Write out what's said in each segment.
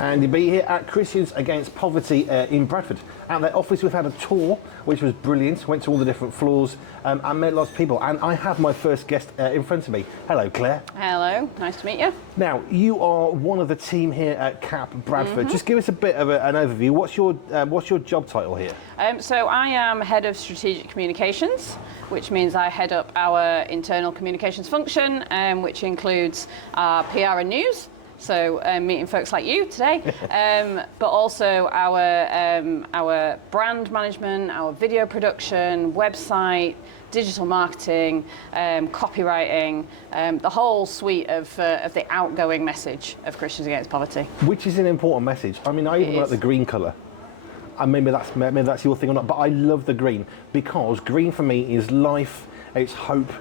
And you'll be here at Christians Against Poverty in Bradford. At their office, we've had a tour, which was brilliant. Went to all the different floors and met lots of people. And I have my first guest in front of me. Hello, Claire. Hello, nice to meet you. Now, you are one of the team here at CAP Bradford. Just give us a bit of an overview. What's your job title here? So I am Head of Strategic Communications, which means I head up our internal communications function, which includes our PR and news. So meeting folks like you today, but also our brand management, our video production, website, digital marketing, copywriting, the whole suite of the outgoing message of Christians Against Poverty. Which is an important message. I mean, I even like the green colour. And maybe that's your thing or not, but I love the green because green for me is life, it's hope,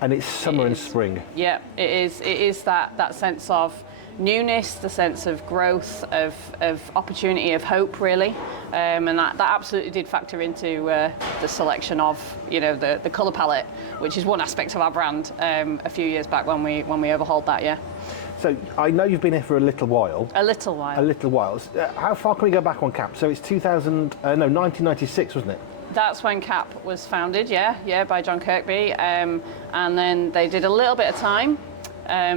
and it's summer and spring. Yeah, it is. It is that sense of newness, the sense of growth, of opportunity, of hope, really, and that absolutely did factor into the selection of the colour palette, which is one aspect of our brand. A few years back when we overhauled that, yeah. So I know you've been here for a little while. A little while. How far can we go back on CAP? So it's 1996, wasn't it? That's when CAP was founded, yeah, by John Kirkby, and then they did a little bit of time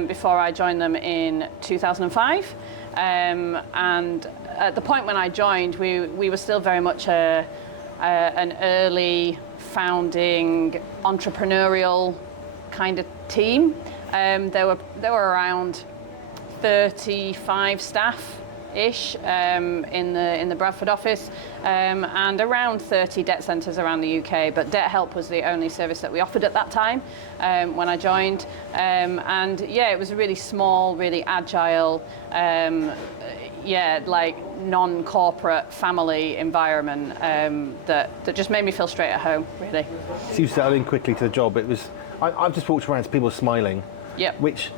before I joined them in 2005, and at the point when I joined, we were still very much an early founding entrepreneurial kind of team. There were around 35 staff-ish in the Bradford office, and around 30 debt centres around the UK, but debt help was the only service that we offered at that time when I joined, and yeah, it was a really small, really agile, like non-corporate family environment that just made me feel straight at home, really. So you settled in quickly to the job. It was, I've just walked around to people smiling, which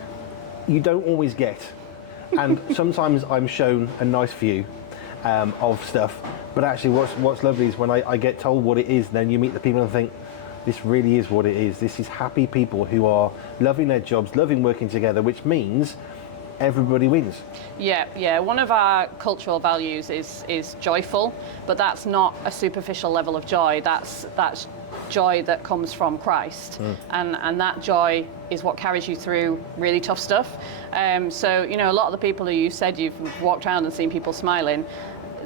you don't always get. And sometimes I'm shown a nice view of stuff, but actually what's lovely is when I get told what it is, then you meet the people and think, this really is what it is. This is happy people who are loving their jobs, loving working together, which means everybody wins. Yeah. One of our cultural values is joyful, but that's not a superficial level of joy. That's joy that comes from Christ, and that joy is what carries you through really tough stuff. So a lot of the people who you said you've walked around and seen people smiling,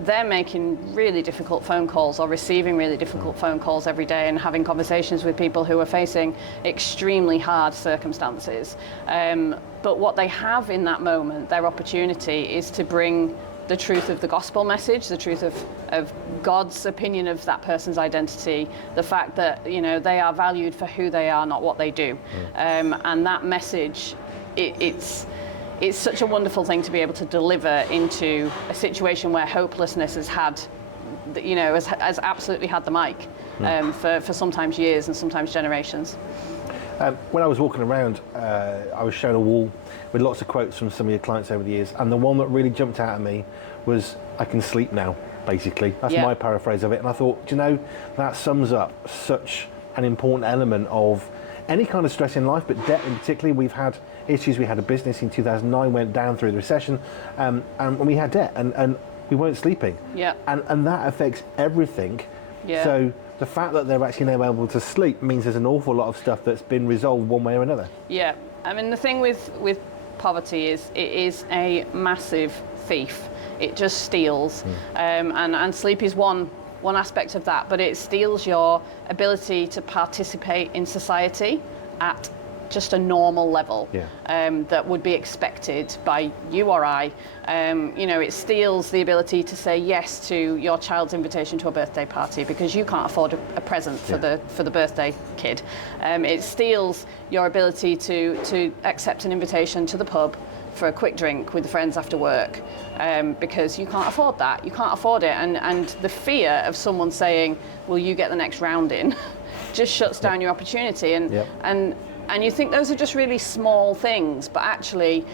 they're making really difficult phone calls or receiving really difficult phone calls every day and having conversations with people who are facing extremely hard circumstances. But what they have in that moment, their opportunity, is to bring the truth of the gospel message, the truth of God's opinion of that person's identity, the fact that they are valued for who they are, not what they do. And that message, it's such a wonderful thing to be able to deliver into a situation where hopelessness has absolutely had the mic for sometimes years and sometimes generations. When I was walking around, I was shown a wall with lots of quotes from some of your clients over the years, and the one that really jumped out at me was, "I can sleep now," basically. That's my paraphrase of it, and I thought, that sums up such an important element of any kind of stress in life, but debt in particular. We've had issues. We had a business in 2009, went down through the recession, and we had debt, and we weren't sleeping. Yeah. And that affects everything. Yeah. So the fact that they're actually now able to sleep means there's an awful lot of stuff that's been resolved one way or another. Yeah, I mean, the thing with poverty is it is a massive thief. It just steals, and sleep is one aspect of that, but it steals your ability to participate in society at just a normal level that would be expected by you or I. It steals the ability to say yes to your child's invitation to a birthday party because you can't afford a present for the birthday kid. It steals your ability to accept an invitation to the pub for a quick drink with friends after work because you can't afford that. You can't afford it, and the fear of someone saying, "Will you get the next round in?" just shuts down your opportunity. And you think those are just really small things, but actually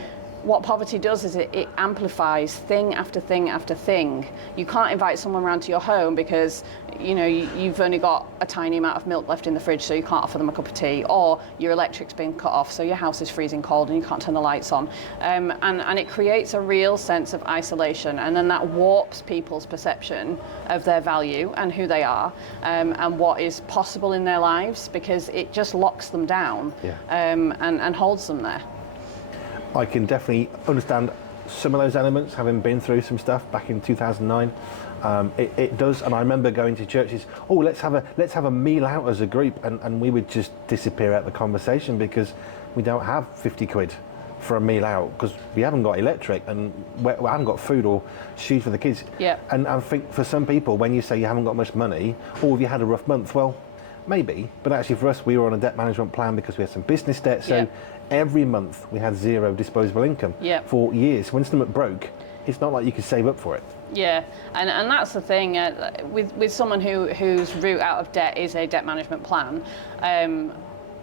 what poverty does is it amplifies thing after thing after thing. You can't invite someone around to your home because you've only got a tiny amount of milk left in the fridge, so you can't offer them a cup of tea, or your electric's been cut off, so your house is freezing cold and you can't turn the lights on. And it creates a real sense of isolation, and then that warps people's perception of their value and who they are, and what is possible in their lives, because it just locks them down, and holds them there. I can definitely understand some of those elements, having been through some stuff back in 2009. It does, and I remember going to churches. Oh, let's have a meal out as a group, and we would just disappear out the conversation because we don't have 50 quid for a meal out because we haven't got electric and we haven't got food or shoes for the kids. Yeah. And I think for some people, when you say you haven't got much money, or have you had a rough month, well, maybe, but actually for us, we were on a debt management plan because we had some business debt. So every month we had zero disposable income for years. When something broke, it's not like you could save up for it. Yeah, and that's the thing with someone whose route out of debt is a debt management plan.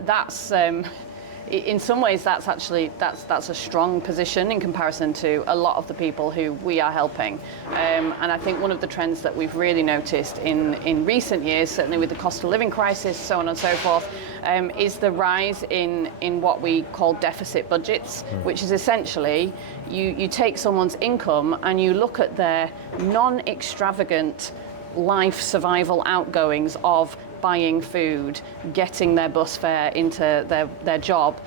That's in some ways that's a strong position in comparison to a lot of the people who we are helping. And I think one of the trends that we've really noticed in recent years, certainly with the cost of living crisis, so on and so forth, is the rise in what we call deficit budgets, which is essentially you take someone's income and you look at their non-extravagant life survival outgoings of buying food, getting their bus fare into their job,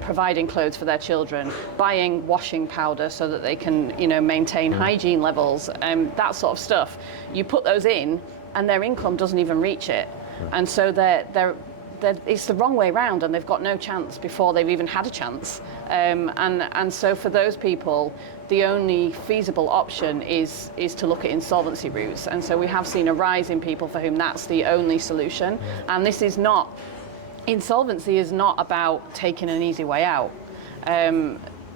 providing clothes for their children, buying washing powder so that they can, maintain hygiene levels, that sort of stuff. You put those in, and their income doesn't even reach it, and so it's the wrong way round, and they've got no chance before they've even had a chance. And so for those people, the only feasible option is to look at insolvency routes. And so we have seen a rise in people for whom that's the only solution. And insolvency is not about taking an easy way out.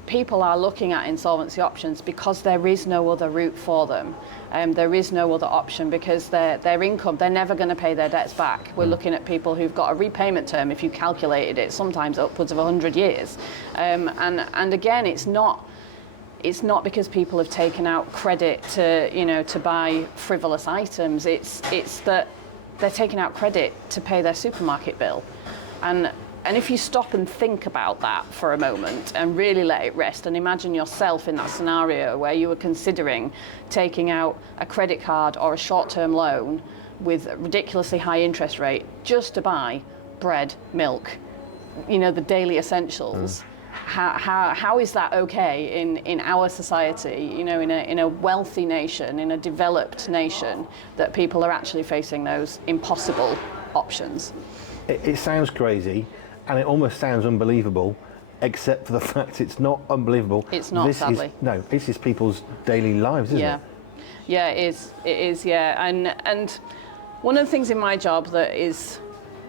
People are looking at insolvency options because there is no other route for them. There is no other option because their income, they're never going to pay their debts back. We're looking at people who've got a repayment term, if you calculated it, sometimes upwards of 100 years. And again, it's not because people have taken out credit to buy frivolous items. It's that they're taking out credit to pay their supermarket bill. And if you stop and think about that for a moment and really let it rest, and imagine yourself in that scenario where you were considering taking out a credit card or a short-term loan with a ridiculously high interest rate just to buy bread, milk, the daily essentials. How is that okay in our society, in a wealthy nation, in a developed nation, that people are actually facing those impossible options? It sounds crazy, and it almost sounds unbelievable, except for the fact it's not unbelievable. It's not, sadly. This is people's daily lives, isn't it? Yeah, it is, yeah. And one of the things in my job that is,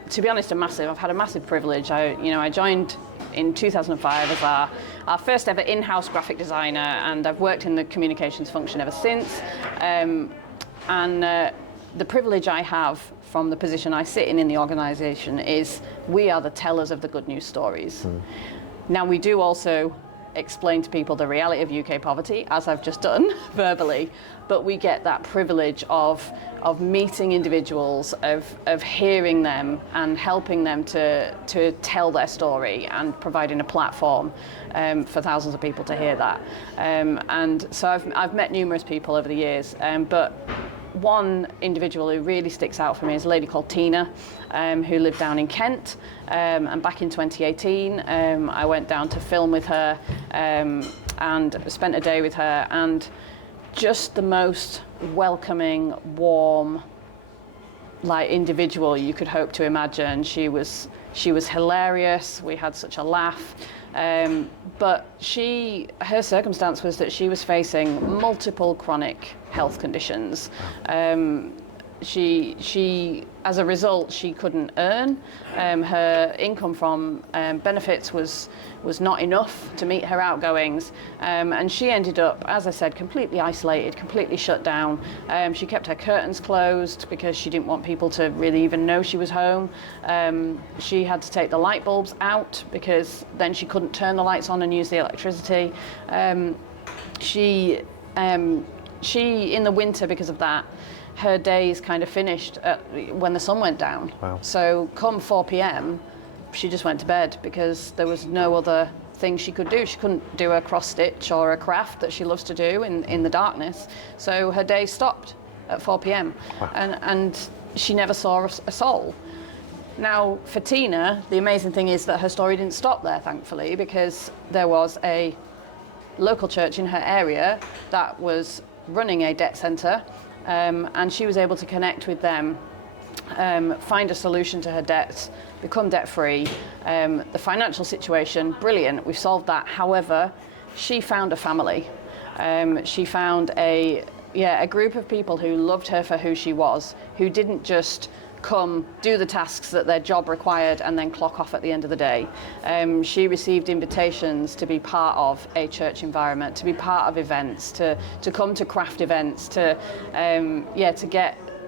to be honest, I've had a massive privilege. I joined in 2005 as our first ever in-house graphic designer, and I've worked in the communications function ever since. The privilege I have from the position I sit in the organisation is we are the tellers of the good news stories. Now, we do also explain to people the reality of UK poverty, as I've just done verbally, but we get that privilege of meeting individuals, of hearing them and helping them to tell their story and providing a platform for thousands of people to hear that. And so I've met numerous people over the years, but one individual who really sticks out for me is a lady called Tina, who lived down in Kent, and back in 2018 I went down to film with her and spent a day with her, and just the most welcoming, warm, individual you could hope to imagine. She was hilarious. We had such a laugh. But her circumstance was that she was facing multiple chronic health conditions. she as a result, she couldn't earn. Her income from benefits was not enough to meet her outgoings, and she ended up, as I said, completely isolated, completely shut down. She kept her curtains closed because she didn't want people to really even know she was home. She had to take the light bulbs out because then she couldn't turn the lights on and use the electricity. She in the winter, because of that, her days kind of finished when the sun went down. Wow. So come 4 p.m, she just went to bed because there was no other thing she could do. She couldn't do a cross stitch or a craft that she loves to do in the darkness. So her day stopped at 4 p.m. Wow. and she never saw a soul. Now, for Tina, the amazing thing is that her story didn't stop there, thankfully, because there was a local church in her area that was running a debt centre, and she was able to connect with them, find a solution to her debts, become debt-free. The financial situation, brilliant, we've solved that. However, she found a family. She found a group of people who loved her for who she was, who didn't just come, do the tasks that their job required and then clock off at the end of the day. She received invitations to be part of a church environment, to be part of events, to come to craft events, to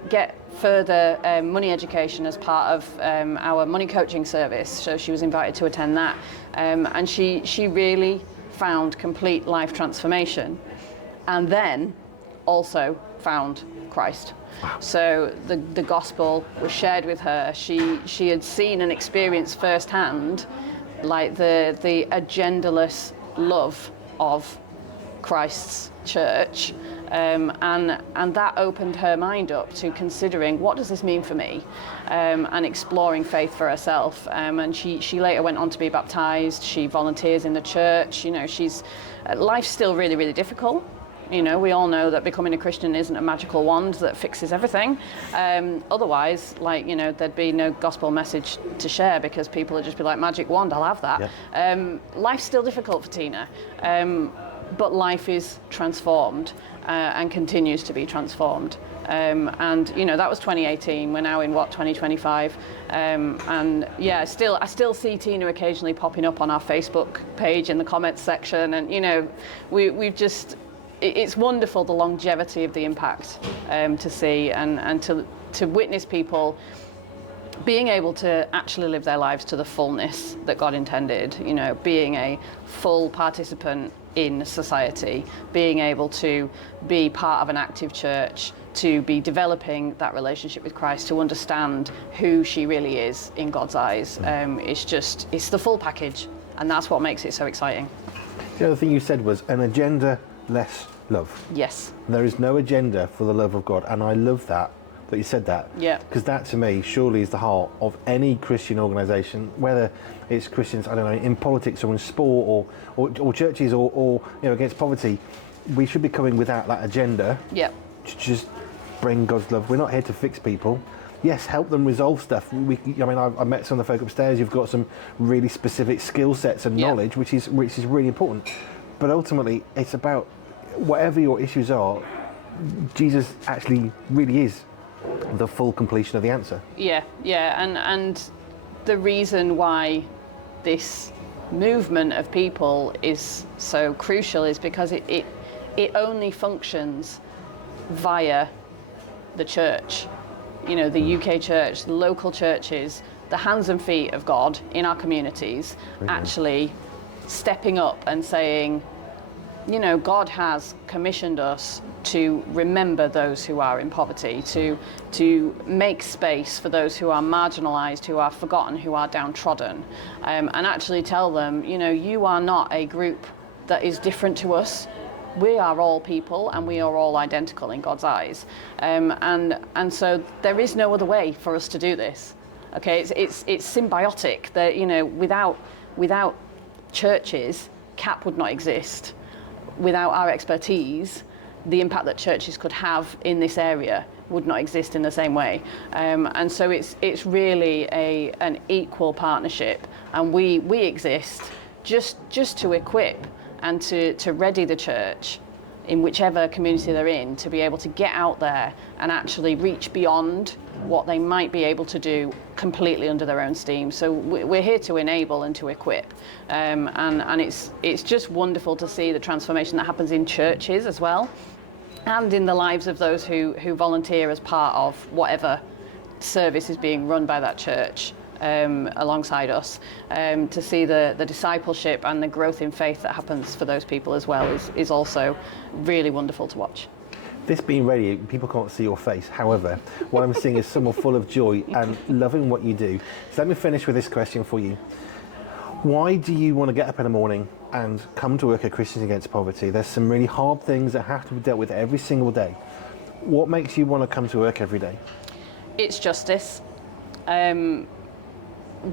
get further money education as part of our money coaching service. So she was invited to attend that, and she really found complete life transformation, and then also found Christ. So the gospel was shared with her. She had seen and experienced firsthand, like the agendaless love of Christ's church, and that opened her mind up to considering, what does this mean for me, and exploring faith for herself. And she later went on to be baptized. She volunteers in the church. Life's still really, really difficult. We all know that becoming a Christian isn't a magical wand that fixes everything. Otherwise, there'd be no gospel message to share, because people would just be like, magic wand, I'll have that. Yeah. Life's still difficult for Tina, but life is transformed and continues to be transformed. That was 2018. We're now in 2025, I still see Tina occasionally popping up on our Facebook page in the comments section, and we've just. It's wonderful, the longevity of the impact to see and to witness people being able to actually live their lives to the fullness that God intended, being a full participant in society, being able to be part of an active church, to be developing that relationship with Christ, to understand who she really is in God's eyes. It's the full package, and that's what makes it so exciting. The other thing you said was an agenda less love. Yes. There is no agenda for the love of God, and I love that you said that. Yeah. Because that, to me, surely is the heart of any Christian organisation, whether it's Christians, I don't know, in politics or in sport or churches or against poverty. We should be coming without that agenda. Yeah. To just bring God's love. We're not here to fix people. Yes, help them resolve stuff. I met some of the folk upstairs. You've got some really specific skill sets and knowledge, which is really important. But ultimately, it's about whatever your issues are, Jesus actually really is the full completion of the answer. Yeah, and the reason why this movement of people is so crucial is because it only functions via the church. The UK church, the local churches, the hands and feet of God in our communities, actually stepping up and saying, God has commissioned us to remember those who are in poverty, to make space for those who are marginalised, who are forgotten, who are downtrodden, and actually tell them, you are not a group that is different to us. We are all people, and we are all identical in God's eyes, and so there is no other way for us to do this. Okay, it's symbiotic. That without churches, CAP would not exist. Without our expertise, the impact that churches could have in this area would not exist in the same way. And so it's really an equal partnership, and we exist just to equip and to ready the church in whichever community they're in, to be able to get out there and actually reach beyond what they might be able to do completely under their own steam. So we're here to enable and to equip, and it's just wonderful to see the transformation that happens in churches as well, and in the lives of those who volunteer as part of whatever service is being run by that church. Alongside us, to see the discipleship and the growth in faith that happens for those people as well is also really wonderful to watch. This being radio, people can't see your face. However, what I'm seeing is someone full of joy and loving what you do. So let me finish with this question for you. Why do you want to get up in the morning and come to work at Christians Against Poverty? There's some really hard things that have to be dealt with every single day. What makes you want to come to work every day? It's justice.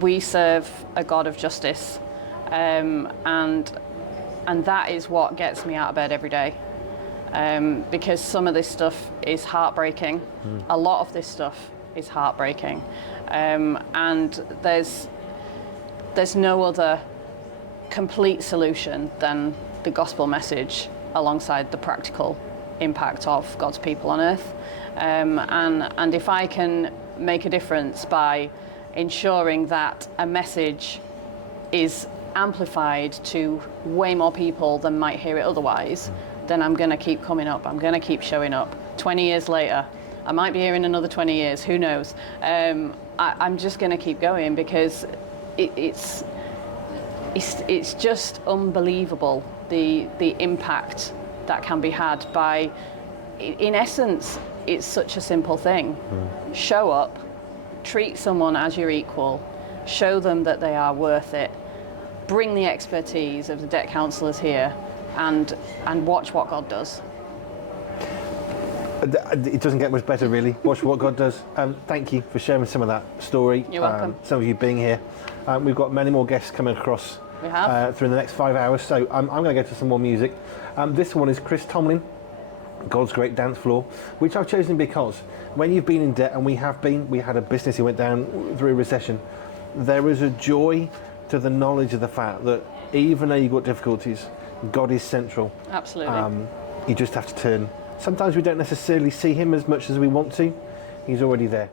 We serve a God of justice, and that is what gets me out of bed every day, because some of this stuff is heartbreaking. A lot of this stuff is heartbreaking, and there's no other complete solution than the gospel message alongside the practical impact of God's people on earth, and if I can make a difference by ensuring that a message is amplified to way more people than might hear it otherwise, then I'm going to keep coming up. I'm going to keep showing up. 20 years later, I might be here in another 20 years, who knows? I'm just going to keep going, because it's just unbelievable the impact that can be had by, in essence, it's such a simple thing. Show up, treat someone as your equal, show them that they are worth it, bring the expertise of the debt counsellors here, and watch what God does. It doesn't get much better, really. Watch what God does. Thank you for sharing some of that story. You're welcome. Some of you being here. We've got many more guests coming across We have. through the next 5 hours, so I'm going to go to some more music. This one is Chris Tomlin, God's Great Dance Floor, which I've chosen because when you've been in debt, and we had a business who went down through a recession, there is a joy to the knowledge of the fact that even though you've got difficulties, God is central. Absolutely. You just have to turn. Sometimes we don't necessarily see him as much as we want to. He's already there.